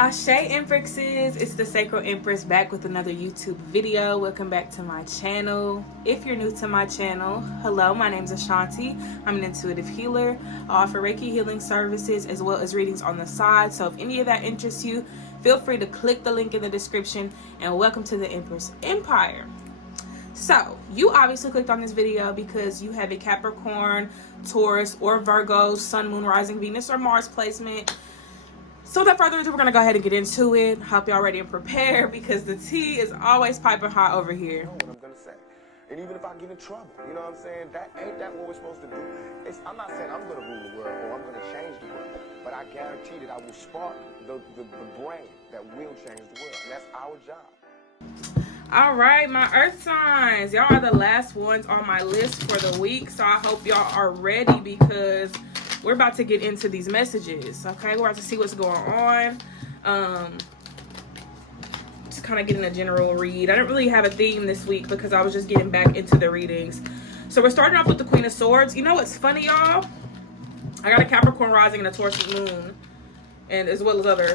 Ashe Empresses, it's the Sacral Empress back with another YouTube video. Welcome back to my channel. If you're new to my channel, hello, my name is Ashanti. I'm an intuitive healer. I offer Reiki healing services as well as readings on the side. So if any of that interests you, feel free to click the link in the description, and welcome to the Empress Empire. So you obviously clicked on this video because you have a Capricorn, Taurus, or Virgo, Sun, Moon, Rising, Venus, or Mars placement. So without further ado, we're gonna go ahead and get into it. Hope y'all ready and prepared because the tea is always piping hot over here. I know what I'm gonna say. And even if I get in trouble, you know what I'm saying? That ain't that what we're supposed to do. I'm not saying I'm gonna rule the world or I'm gonna change the world, but I guarantee that I will spark the brain that will change the world. And that's our job. All right, my earth signs, y'all are the last ones on my list for the week, so I hope y'all are ready because we're about to get into these messages. Okay, we're about to see what's going on. Just kind of getting a general read. I didn't really have a theme this week because I was just getting back into the readings. So we're starting off with the Queen of Swords. You know what's funny, y'all? I got a Capricorn rising and a Taurus moon, and as well as other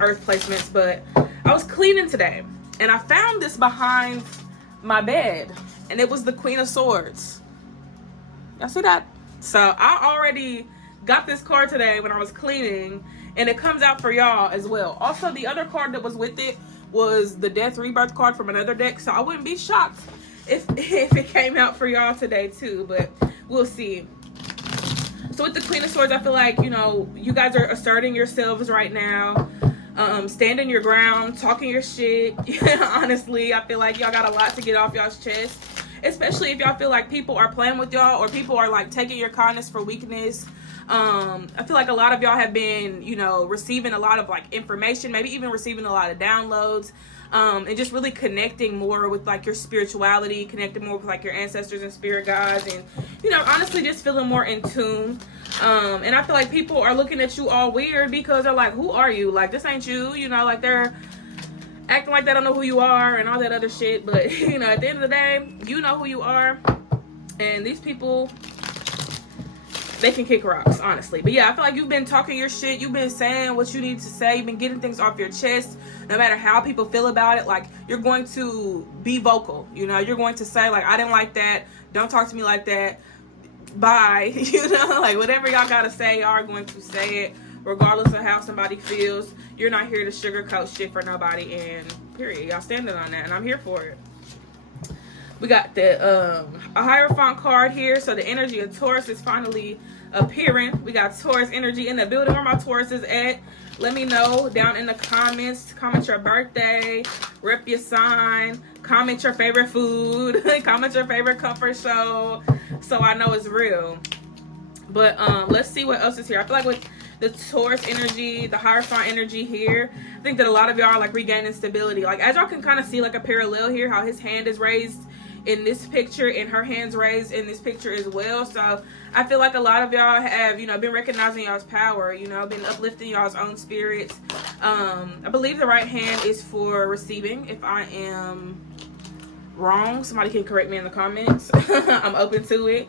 earth placements, but I was cleaning today and I found this behind my bed, and it was the Queen of Swords. Y'all see that? So I already got this card today when I was cleaning, and it comes out for y'all as well. Also, the other card that was with it was the Death Rebirth card from another deck, so I wouldn't be shocked if it came out for y'all today too, but we'll see. So with the Queen of Swords, I feel like, you know, you guys are asserting yourselves right now, standing your ground, talking your shit. Honestly, I feel like y'all got a lot to get off y'all's chest, especially if y'all feel like people are playing with y'all or people are like taking your kindness for weakness. I feel like a lot of y'all have been, you know, receiving a lot of like information, maybe even receiving a lot of downloads, and just really connecting more with like your spirituality, connecting more with like your ancestors and spirit guides, and, you know, honestly just feeling more in tune. And I feel like people are looking at you all weird because they're like, who are you? Like, this ain't you, you know, like they're acting like they don't know who you are and all that other shit. But, you know, at the end of the day, you know who you are. And these people, they can kick rocks, honestly. But yeah, I feel like you've been talking your shit. You've been saying what you need to say. You've been getting things off your chest. No matter how people feel about it, like, you're going to be vocal. You know, you're going to say, like, I didn't like that. Don't talk to me like that. Bye. You know, like, whatever y'all got to say, y'all are going to say it. Regardless of how somebody feels, you're not here to sugarcoat shit for nobody, and period. Y'all standing on that, and I'm here for it. We got the a Hierophant card here, so the energy of Taurus is finally appearing. We got Taurus energy in the building. Where my Taurus is at, let me know down in the comments. Comment your birthday, rep your sign, comment your favorite food, comment your favorite comfort show, so I know it's real. But let's see what else is here. I feel like with the Taurus energy, the Hierophant energy here, I think that a lot of y'all are like regaining stability. Like, as y'all can kind of see like a parallel here, how his hand is raised in this picture and her hand's raised in this picture as well. So I feel like a lot of y'all have, you know, been recognizing y'all's power, you know, been uplifting y'all's own spirits. I believe the right hand is for receiving. If I am wrong, somebody can correct me in the comments. I'm open to it.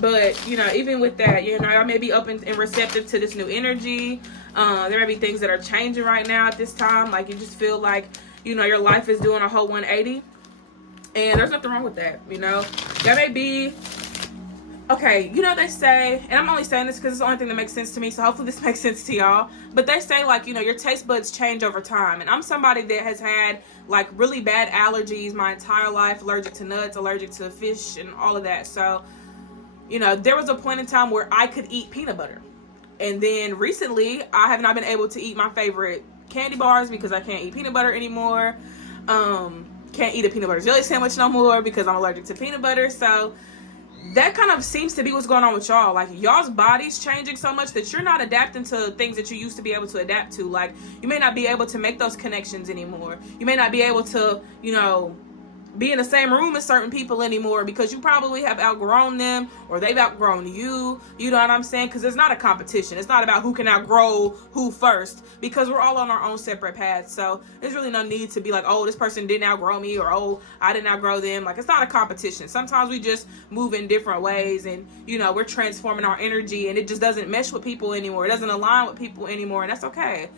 But, you know, even with that, you know, I may be open and receptive to this new energy. There may be things that are changing right now at this time. Like, you just feel like, you know, your life is doing a whole 180. And there's nothing wrong with that, you know. There may be, okay, you know, they say, and I'm only saying this because it's the only thing that makes sense to me, so hopefully this makes sense to y'all. But they say, like, you know, your taste buds change over time. And I'm somebody that has had, like, really bad allergies my entire life, allergic to nuts, allergic to fish, and all of that. So, you know, there was a point in time where I could eat peanut butter. And then recently, I have not been able to eat my favorite candy bars because I can't eat peanut butter anymore. Can't eat a peanut butter jelly sandwich no more because I'm allergic to peanut butter. So that kind of seems to be what's going on with y'all. Like, y'all's body's changing so much that you're not adapting to things that you used to be able to adapt to. Like, you may not be able to make those connections anymore. You may not be able to, you know, be in the same room as certain people anymore because you probably have outgrown them or they've outgrown you. You know what I'm saying? Because it's not a competition. It's not about who can outgrow who first, because we're all on our own separate paths. So there's really no need to be like, oh, this person didn't outgrow me, or oh, I didn't outgrow them. Like, it's not a competition. Sometimes we just move in different ways, and you know, we're transforming our energy, and it just doesn't mesh with people anymore. It doesn't align with people anymore, and that's okay.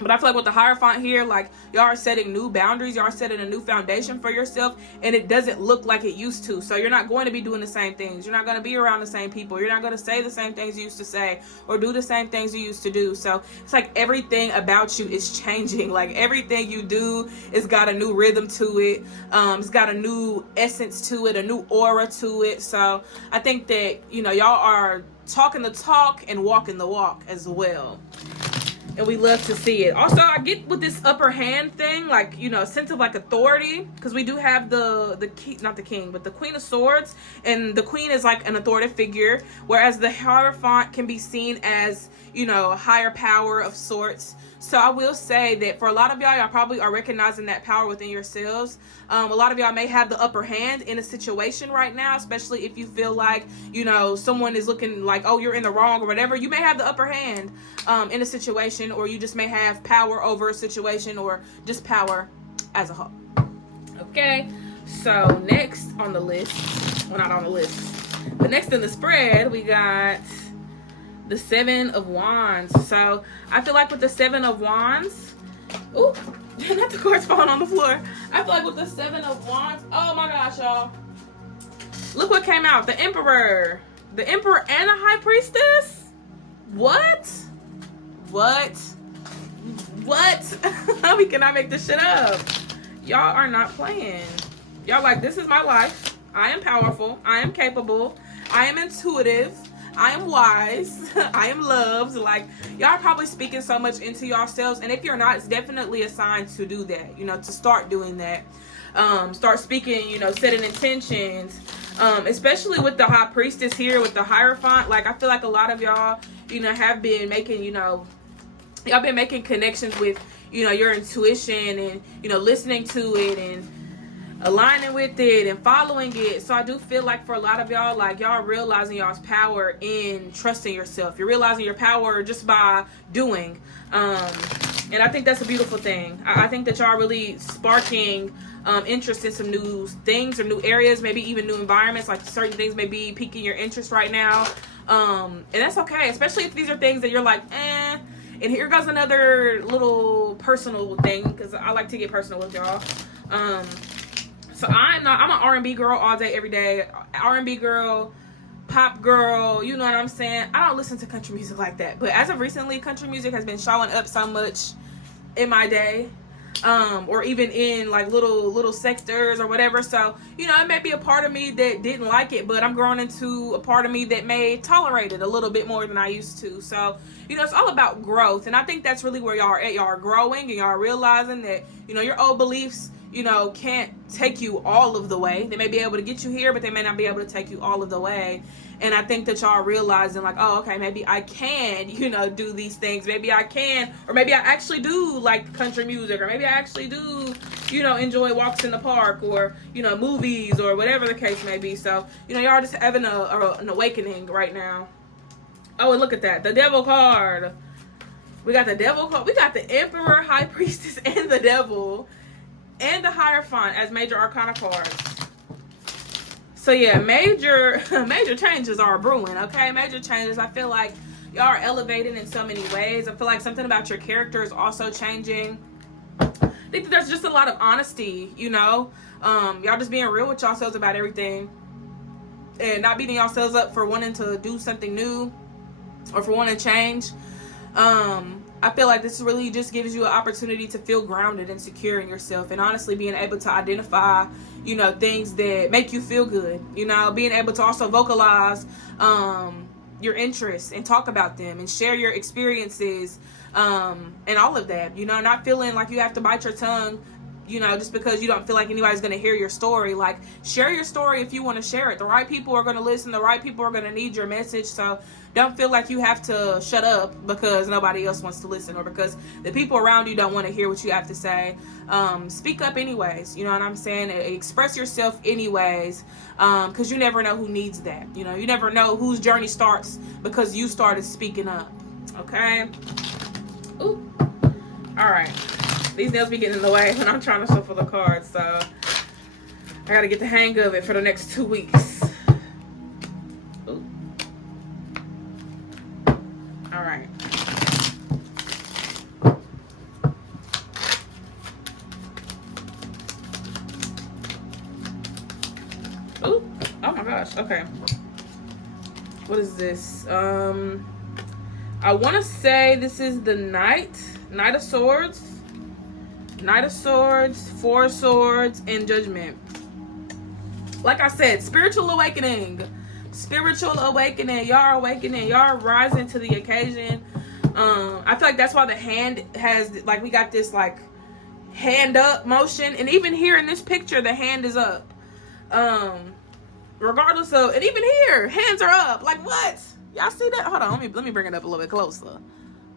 But I feel like with the Hierophant here, like, y'all are setting new boundaries. Y'all are setting a new foundation for yourself, and it doesn't look like it used to. So you're not going to be doing the same things. You're not going to be around the same people. You're not going to say the same things you used to say or do the same things you used to do. So it's like everything about you is changing. Like, everything you do, it's got a new rhythm to it. It's got a new essence to it, a new aura to it. So I think that, you know, y'all are talking the talk and walking the walk as well. And we love to see it. Also, I get with this upper hand thing, like, you know, a sense of like authority, because we do have the key, not the king, but the Queen of Swords, and the queen is like an authoritative figure, whereas the Hierophant can be seen as, you know, a higher power of sorts. So I will say that for a lot of y'all probably are recognizing that power within yourselves. A lot of y'all may have the upper hand in a situation right now, especially if you feel like, you know, someone is looking like, oh, you're in the wrong or whatever. You may have the upper hand in a situation, or you just may have power over a situation, or just power as a whole. Okay, so next on the list, well, not on the list, but next in the spread, we got the Seven of Wands. So I feel like with the Seven of Wands, ooh, not the cards falling on the floor. I feel like with the Seven of Wands, oh my gosh, y'all, look what came out. The Emperor and the High Priestess. What we cannot make this shit up. Y'all are not playing. Y'all like, this is my life. I am powerful. I am capable. I am intuitive. I am wise. I am loved. Like, y'all are probably speaking so much into yourselves, and if you're not, it's definitely a sign to do that, you know, to start doing that. Start speaking, you know, setting intentions, especially with the High Priestess here, with the Hierophant. Like, I feel like a lot of y'all, you know, have been making, you know, y'all been making connections with, you know, your intuition, and, you know, listening to it and aligning with it and following it. So I do feel like for a lot of y'all, like, y'all are realizing y'all's power in trusting yourself. You're realizing your power just by doing. And I think that's a beautiful thing. I think that y'all are really sparking interest in some new things or new areas, maybe even new environments. Like, certain things may be piquing your interest right now. And that's okay, especially if these are things that you're like, eh. And here goes another little personal thing, because I like to get personal with y'all. So I'm an R&B girl all day, every day. R&B girl, pop girl, you know what I'm saying? I don't listen to country music like that. But as of recently, country music has been showing up so much in my day. Or even in like little sectors or whatever. So, you know, it may be a part of me that didn't like it, but I'm growing into a part of me that may tolerate it a little bit more than I used to. So, you know, it's all about growth. And I think that's really where y'all are at. Y'all are growing, and y'all are realizing that, you know, your old beliefs, you know, can't take you all of the way. They may be able to get you here, but they may not be able to take you all of the way. And I think that y'all are realizing, like, oh, okay, maybe I can, you know, do these things. Maybe I can, or maybe I actually do like country music, or maybe I actually do, you know, enjoy walks in the park, or, you know, movies, or whatever the case may be. So, you know, y'all are just having an awakening right now. Oh, and look at that, the Devil card. We got the Devil card. We got the Emperor, High Priestess, and the Devil, and the Hierophant as major arcana cards. So yeah, major changes are brewing, okay? Major changes. I feel like y'all are elevating in so many ways. I feel like something about your character is also changing. I think that there's just a lot of honesty, you know? Y'all just being real with yourselves about everything, and not beating yourselves up for wanting to do something new or for wanting to change. I feel like this really just gives you an opportunity to feel grounded and secure in yourself, and honestly being able to identify, you know, things that make you feel good, you know, being able to also vocalize your interests and talk about them and share your experiences, and all of that, you know, not feeling like you have to bite your tongue you know, just because you don't feel like anybody's going to hear your story. Like, share your story if you want to share it. The right people are going to listen. The right people are going to need your message. So don't feel like you have to shut up because nobody else wants to listen, or because the people around you don't want to hear what you have to say. Speak up anyways. You know what I'm saying? Express yourself anyways, because you never know who needs that. You know, you never know whose journey starts because you started speaking up. Okay? Ooh. All right. These nails be getting in the way when I'm trying to shuffle the cards, so I gotta get the hang of it for the next 2 weeks. Ooh. All right. Ooh. Oh my gosh. Okay. What is this? I want to say this is the Knight of Swords. Knight of Swords, Four of Swords, and Judgment. Like I said, spiritual awakening. Spiritual awakening. Y'all are awakening. Y'all are rising to the occasion. I feel like that's why the hand has, like, we got this, like, hand up motion. And even here in this picture, the hand is up. Regardless of, and even here, hands are up. Like, what? Y'all see that? Hold on, let me bring it up a little bit closer.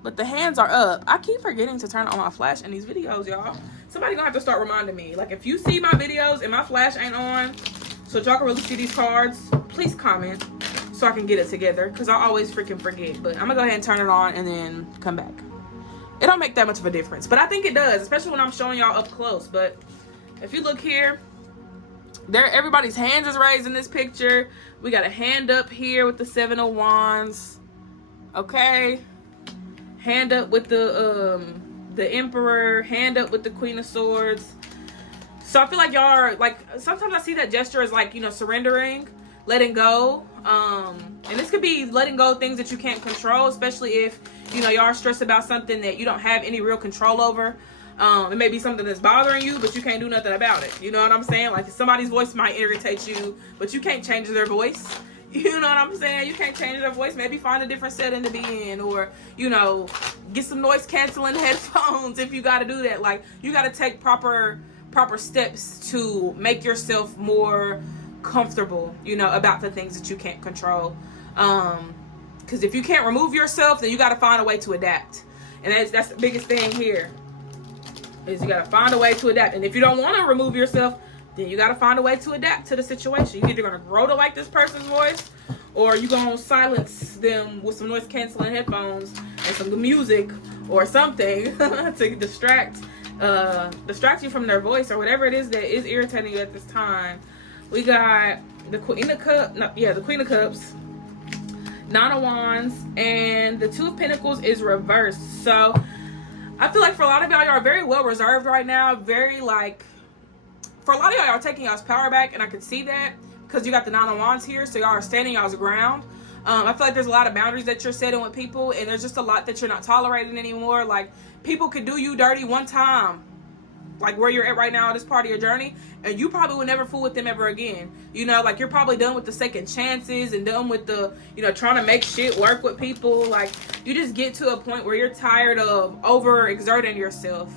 But the hands are up. I keep forgetting to turn on my flash in these videos, y'all. Somebody gonna have to start reminding me. Like, if you see my videos and my flash ain't on, so y'all can really see these cards, please comment so I can get it together, because I always freaking forget. But I'm gonna go ahead and turn it on and then come back. It don't make that much of a difference, but I think it does, especially when I'm showing y'all up close. But if you look here, everybody's hands is raised in this picture. We got a hand up here with the Seven of Wands. Okay. Hand up with the Emperor. Hand up with the Queen of Swords. So I feel like y'all are, like, sometimes I see that gesture as, like, you know, surrendering, letting go. And this could be letting go of things that you can't control, especially if, you know, y'all are stressed about something that you don't have any real control over. It may be something that's bothering you, but you can't do nothing about it. You know what I'm saying? Like, somebody's voice might irritate you, but you can't change their voice. You know what I'm saying? You can't change their voice. Maybe find a different setting to be in, or, you know, get some noise canceling headphones if you got to do that. Like, you got to take proper steps to make yourself more comfortable, you know, about the things that you can't control. Because if you can't remove yourself, then you got to find a way to adapt. And that's the biggest thing here, is you got to find a way to adapt. And if you don't want to remove yourself, then you got to find a way to adapt to the situation. You're either going to grow to like this person's voice, or you're going to silence them with some noise canceling headphones and some good music or something to distract you from their voice or whatever it is that is irritating you at this time. We got the Queen of Cups, the Queen of Cups, Nine of Wands, and the Two of Pentacles is reversed. So I feel like for a lot of y'all are very well reserved right now. Very, like, for a lot of y'all are taking y'all's power back, and I can see that because you got the Nine of Wands here, so y'all are standing y'all's ground. I feel like there's a lot of boundaries that you're setting with people, and there's just a lot that you're not tolerating anymore. Like, people could do you dirty one time, like where you're at right now at this part of your journey, and you probably would never fool with them ever again. You know, like, you're probably done with the second chances and done with the, you know, trying to make shit work with people. Like, you just get to a point where you're tired of overexerting yourself.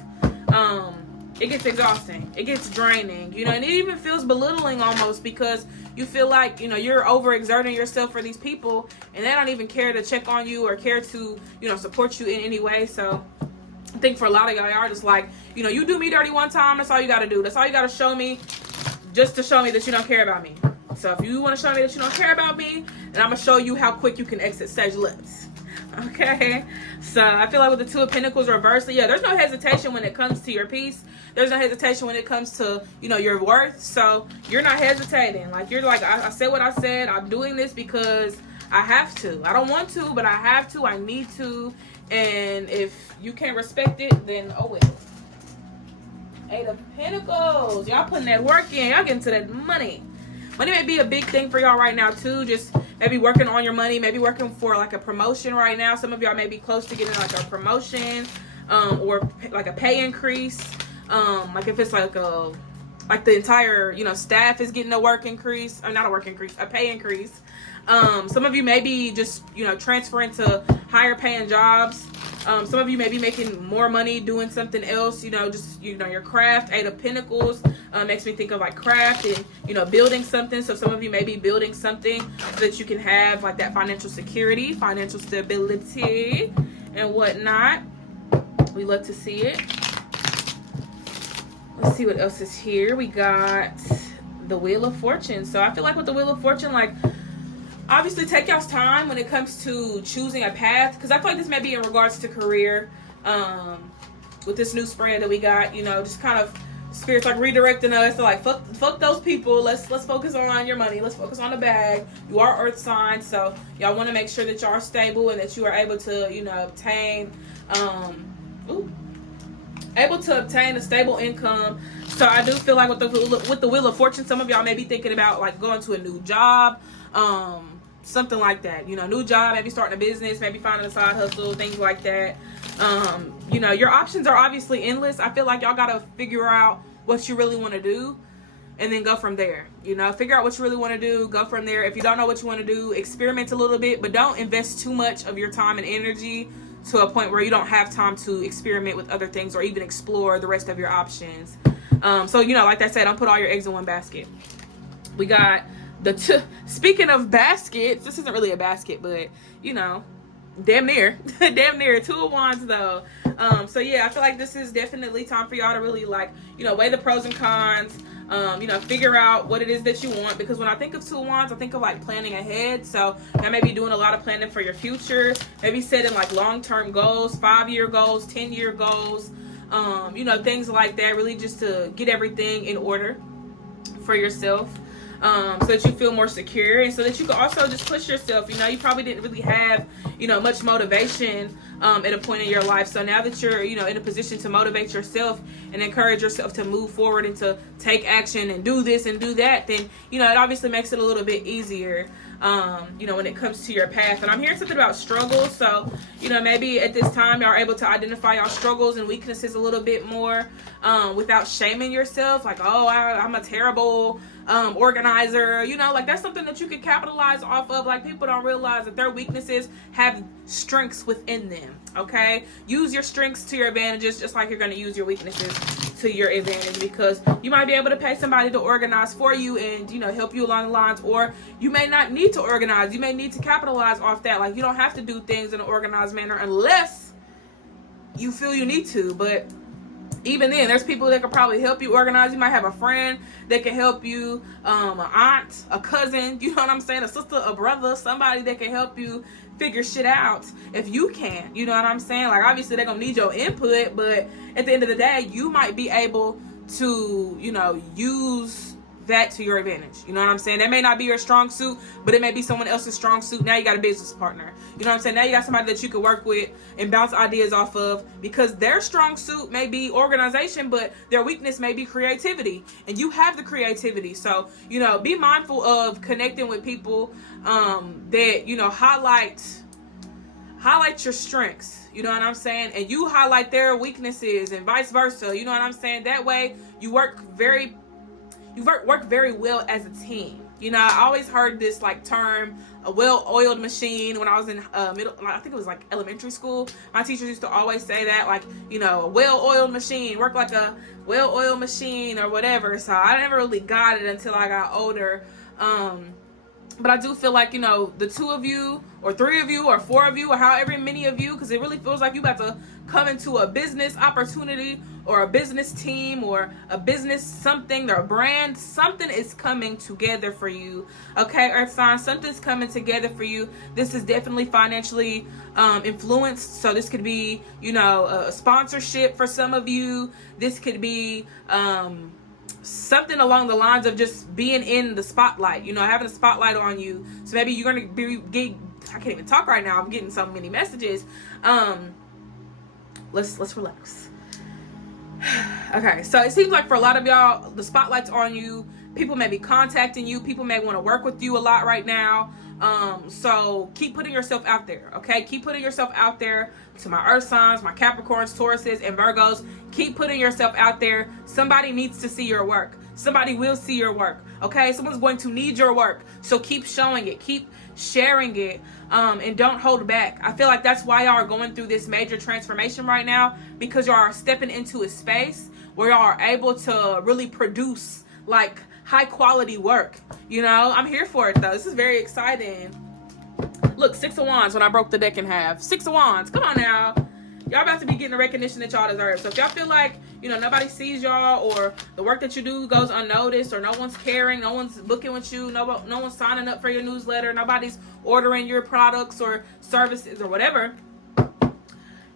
It gets exhausting. It gets draining, you know, and it even feels belittling almost, because you feel like, you know, you're overexerting yourself for these people, and they don't even care to check on you or care to, you know, support you in any way. So I think for a lot of y'all are just like, you know, you do me dirty one time, that's all you got to do. That's all you got to show me, just to show me that you don't care about me. So if you want to show me that you don't care about me, then I'm going to show you how quick you can exit stage left. Okay, so I feel like with the Two of Pentacles reversed, yeah, there's no hesitation when it comes to your peace. There's no hesitation when it comes to, you know, your worth. So you're not hesitating. Like, you're like, I said what I said. I'm doing this because I have to. I don't want to, but I have to. I need to. And if you can't respect it, then oh well. Eight of Pentacles. Y'all putting that work in. Y'all getting to that money. Money may be a big thing for y'all right now too. Just maybe working on your money, maybe working for like a promotion right now. Some of y'all may be close to getting like a promotion, or like a pay increase. Like if it's like the entire, you know, staff is getting a work increase, or not a work increase, a pay increase. Some of you may be just, you know, transferring to higher paying jobs. Some of you may be making more money doing something else, just, your craft. 8 of Pentacles makes me think of like craft and, building something. So some of you may be building something so that you can have like that financial security, financial stability and whatnot. We love to see it. Let's see what else is here. We got the Wheel of Fortune. So I feel like with the Wheel of Fortune, like, obviously take y'all's time when it comes to choosing a path, because I feel like this may be in regards to career. With this new spread that we got, just kind of spirits like redirecting us to like fuck those people. Let's focus on your money. Let's focus on the bag. You are earth signs, so y'all want to make sure that y'all are stable and that you are able to obtain a stable income. So I do feel like with the Wheel of Fortune, some of y'all may be thinking about like going to a new job, something like that. New job, maybe starting a business, maybe finding a side hustle, things like that. Your options are obviously endless. I feel like y'all gotta figure out what you really want to do and then go from there. Figure out what you really want to do, go from there. If you don't know what you want to do, experiment a little bit, but don't invest too much of your time and energy to a point where you don't have time to experiment with other things or even explore the rest of your options. Like I said, don't put all your eggs in one basket. We got speaking of baskets, this isn't really a basket, but damn near. Damn near. 2 of Wands though. I feel like this is definitely time for y'all to really weigh the pros and cons. Figure out what it is that you want, because when I think of 2 of Wands, I think of like planning ahead. So I may be doing a lot of planning for your future, maybe setting like long-term goals, 5-year goals, 10-year goals, things like that, really just to get everything in order for yourself. So that you feel more secure, and so that you can also just push yourself. You probably didn't really have, much motivation at a point in your life. So now that you're, in a position to motivate yourself and encourage yourself to move forward and to take action and do this and do that, then, it obviously makes it a little bit easier, when it comes to your path. And I'm hearing something about struggles. So, maybe at this time, y'all are able to identify y'all struggles and weaknesses a little bit more, without shaming yourself. Like, oh, I'm a terrible organizer, that's something that you can capitalize off of. Like, people don't realize that their weaknesses have strengths within them. Okay, use your strengths to your advantages, just like you're going to use your weaknesses to your advantage, because you might be able to pay somebody to organize for you and help you along the lines, or you may not need to organize. You may need to capitalize off that. Like, you don't have to do things in an organized manner unless you feel you need to, but even then, there's people that could probably help you organize. You might have a friend that can help you, an aunt, a cousin, a sister, a brother, somebody that can help you figure shit out if you can't. Like, obviously they're gonna need your input, but at the end of the day, you might be able to, use that to your advantage. That may not be your strong suit, but it may be someone else's strong suit. Now you got a business partner. Now you got somebody that you can work with and bounce ideas off of, because their strong suit may be organization, but their weakness may be creativity, and you have the creativity. So, be mindful of connecting with people that, highlight your strengths. And you highlight their weaknesses and vice versa. That way you work very well as a team. I always heard this term, a well-oiled machine, when I was in I think it was like elementary school. My teachers used to always say that, a well-oiled machine, work like a well-oiled machine or whatever. So I never really got it until I got older. But I do feel like, the 2 of you or 3 of you or 4 of you or however many of you, because it really feels like you about to come into a business opportunity or a business team or a business something or a brand. Something is coming together for you. Okay, Earth sign, something's coming together for you. This is definitely financially influenced. So this could be, a sponsorship for some of you. This could be something along the lines of just being in the spotlight, having a spotlight on you. So maybe you're going to I can't even talk right now. I'm getting so many messages. Let's relax. Okay, so it seems like for a lot of y'all, the spotlight's on you. People may be contacting you. People may want to work with you a lot right now. So keep putting yourself out there, okay? Keep putting yourself out there. To my Earth signs, my Capricorns, Tauruses, and Virgos, keep putting yourself out there. Somebody needs to see your work. Somebody will see your work, okay? Someone's going to need your work. So keep showing it, keep sharing it, and don't hold back. I feel like that's why y'all are going through this major transformation right now, because y'all are stepping into a space where y'all are able to really produce like high quality work. You know, I'm here for it though. This is very exciting. Look, 6 of Wands when I broke the deck in half. 6 of Wands. Come on now. Y'all about to be getting the recognition that y'all deserve. So if y'all feel like, you know, nobody sees y'all, or the work that you do goes unnoticed, or no one's caring, no one's booking with you, no one's signing up for your newsletter, nobody's ordering your products or services or whatever,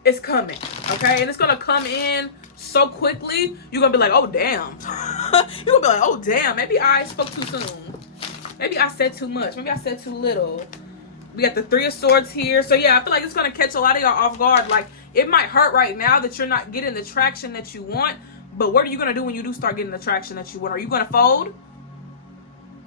it's coming, okay? And it's going to come in so quickly, you're going to be like, oh, damn. You're going to be like, oh, damn, maybe I spoke too soon. Maybe I said too much. Maybe I said too little. We got the 3 of Swords here. So, yeah, I feel like it's going to catch a lot of y'all off guard. Like, it might hurt right now that you're not getting the traction that you want, but what are you going to do when you do start getting the traction that you want? Are you going to fold?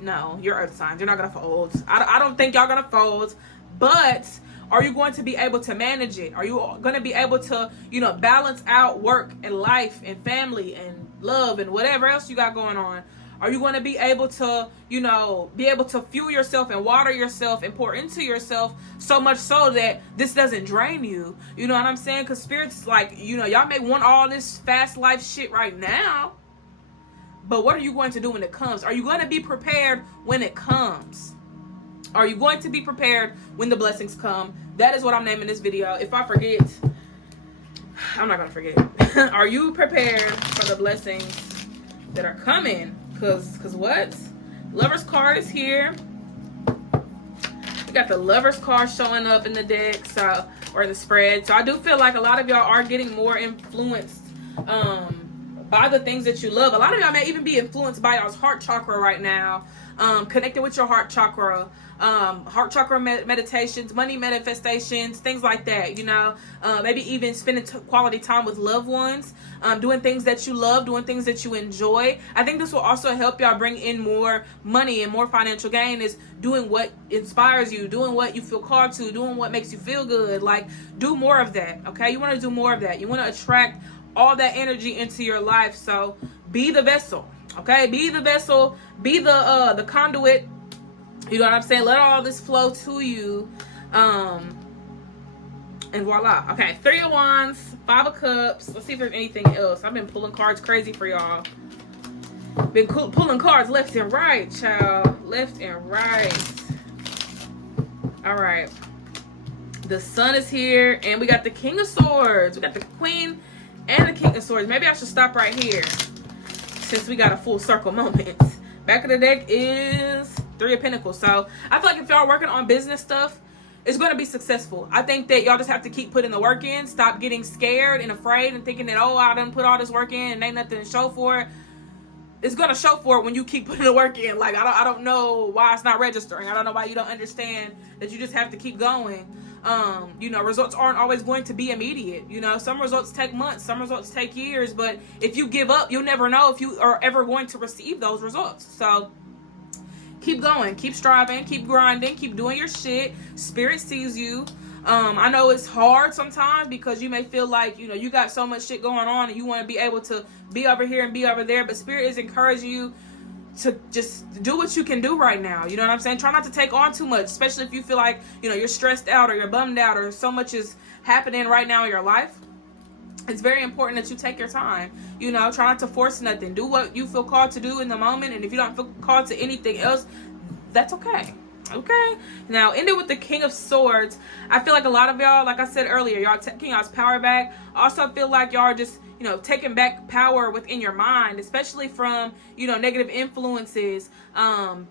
No, you're earth signs. You're not going to fold. I don't think y'all going to fold, but are you going to be able to manage it? Are you going to be able to, you know, balance out work and life and family and love and whatever else you got going on? Are you going to be able to, you know, be able to fuel yourself and water yourself and pour into yourself so much so that this doesn't drain you? You know what I'm saying? Because Spirit's like, you know, y'all may want all this fast life shit right now, but what are you going to do when it comes? Are you going to be prepared when it comes? Are you going to be prepared when the blessings come? That is what I'm naming this video. If I forget, I'm not going to forget. Are you prepared for the blessings that are coming? Cause what? Lover's card is here. We got the Lover's card showing up in the deck, so, or in the spread. So I do feel like a lot of y'all are getting more influenced by the things that you love. A lot of y'all may even be influenced by y'all's heart chakra right now. Connecting with your heart chakra. Heart chakra meditations, money manifestations, things like that, you know. Maybe even spending quality time with loved ones, doing things that you love, doing things that you enjoy. I think this will also help y'all bring in more money and more financial gain, is doing what inspires you, doing what you feel called to, doing what makes you feel good. Like, do more of that, okay? You want to do more of that. You want to attract all that energy into your life. So be the vessel, okay? Be the vessel, be the conduit. You know what I'm saying? Let all this flow to you. And voila. Okay, 3 of Wands, 5 of Cups. Let's see if there's anything else. I've been pulling cards crazy for y'all. Been pulling cards left and right, child. Left and right. All right. The Sun is here. And we got the King of Swords. We got the Queen and the King of Swords. Maybe I should stop right here, since we got a full circle moment. Back of the deck is 3 of Pentacles. So I feel like if y'all are working on business stuff, it's going to be successful. I think that y'all just have to keep putting the work in. Stop getting scared and afraid and thinking that, oh, I done put all this work in and ain't nothing to show for it. It's going to show for it when you keep putting the work in. Like, I don't know why it's not registering. I don't know why you don't understand that you just have to keep going. You know, results aren't always going to be immediate. You know, some results take months, some results take years, but if you give up, you'll never know if you are ever going to receive those results. So keep going, keep striving, keep grinding, keep doing your shit. Spirit sees you. I know it's hard sometimes because you may feel like, you know, you got so much shit going on and you want to be able to be over here and be over there, but Spirit is encouraging you to just do what you can do right now. You know what I'm saying? Try not to take on too much, especially if you feel like, you know, you're stressed out or you're bummed out or so much is happening right now in your life. It's very important that you take your time. You know, try not to force nothing. Do what you feel called to do in the moment, and if you don't feel called to anything else, that's okay. Okay, now ended with the King of Swords. I feel like a lot of y'all, like I said earlier, y'all taking y'all's power back. Also, I feel like y'all are just, you know, taking back power within your mind, especially from, you know, negative influences,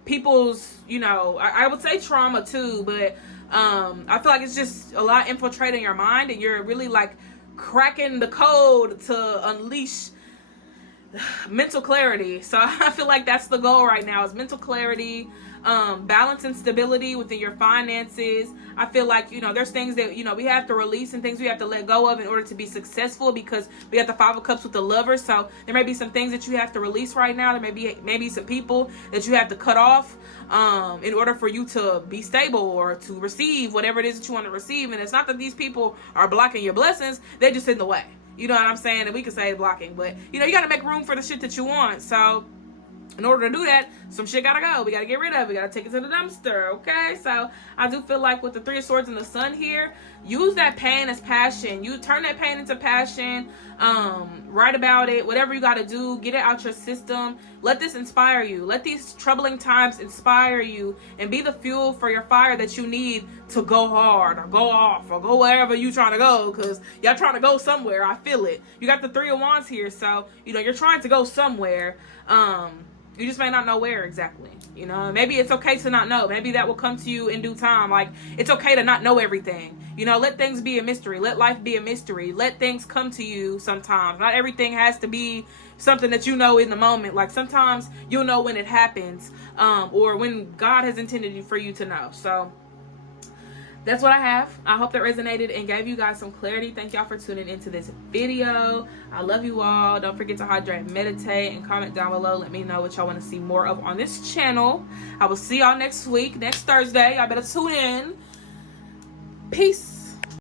people's, you know, I would say trauma too, but I feel like it's just a lot infiltrating your mind, and you're really like cracking the code to unleash mental clarity. So I feel like that's the goal right now, is mental clarity, balance and stability within your finances. I feel like, you know, there's things that, you know, we have to release and things we have to let go of in order to be successful, because we got the 5 of Cups with the Lovers. So there may be some things that you have to release right now. There may be maybe some people that you have to cut off in order for you to be stable or to receive whatever it is that you want to receive. And it's not that these people are blocking your blessings, they're just in the way. You know what I'm saying? And we can say blocking, but, you know, you got to make room for the shit that you want. So in order to do that, some shit gotta go. We gotta get rid of it. We gotta take it to the dumpster, okay? So I do feel like with the Three of Swords and the Sun here, use that pain as passion. You turn that pain into passion. Write about it. Whatever you gotta do, get it out your system. Let this inspire you. Let these troubling times inspire you and be the fuel for your fire that you need to go hard or go off or go wherever you trying to go, because y'all trying to go somewhere. I feel it. You got the Three of Wands here, so you know you're trying to go somewhere. You just may not know where exactly, you know. Maybe it's okay to not know. Maybe that will come to you in due time. Like, it's okay to not know everything, you know. Let things be a mystery. Let life be a mystery. Let things come to you sometimes. Not everything has to be something that you know in the moment. Like, sometimes you'll know when it happens, or when God has intended for you to know. So that's what I have. I hope that resonated and gave you guys some clarity. Thank y'all for tuning into this video. I love you all. Don't forget to hydrate and meditate, and comment down below. Let me know what y'all want to see more of on this channel. I will see y'all next week, next Thursday. Y'all better tune in. Peace.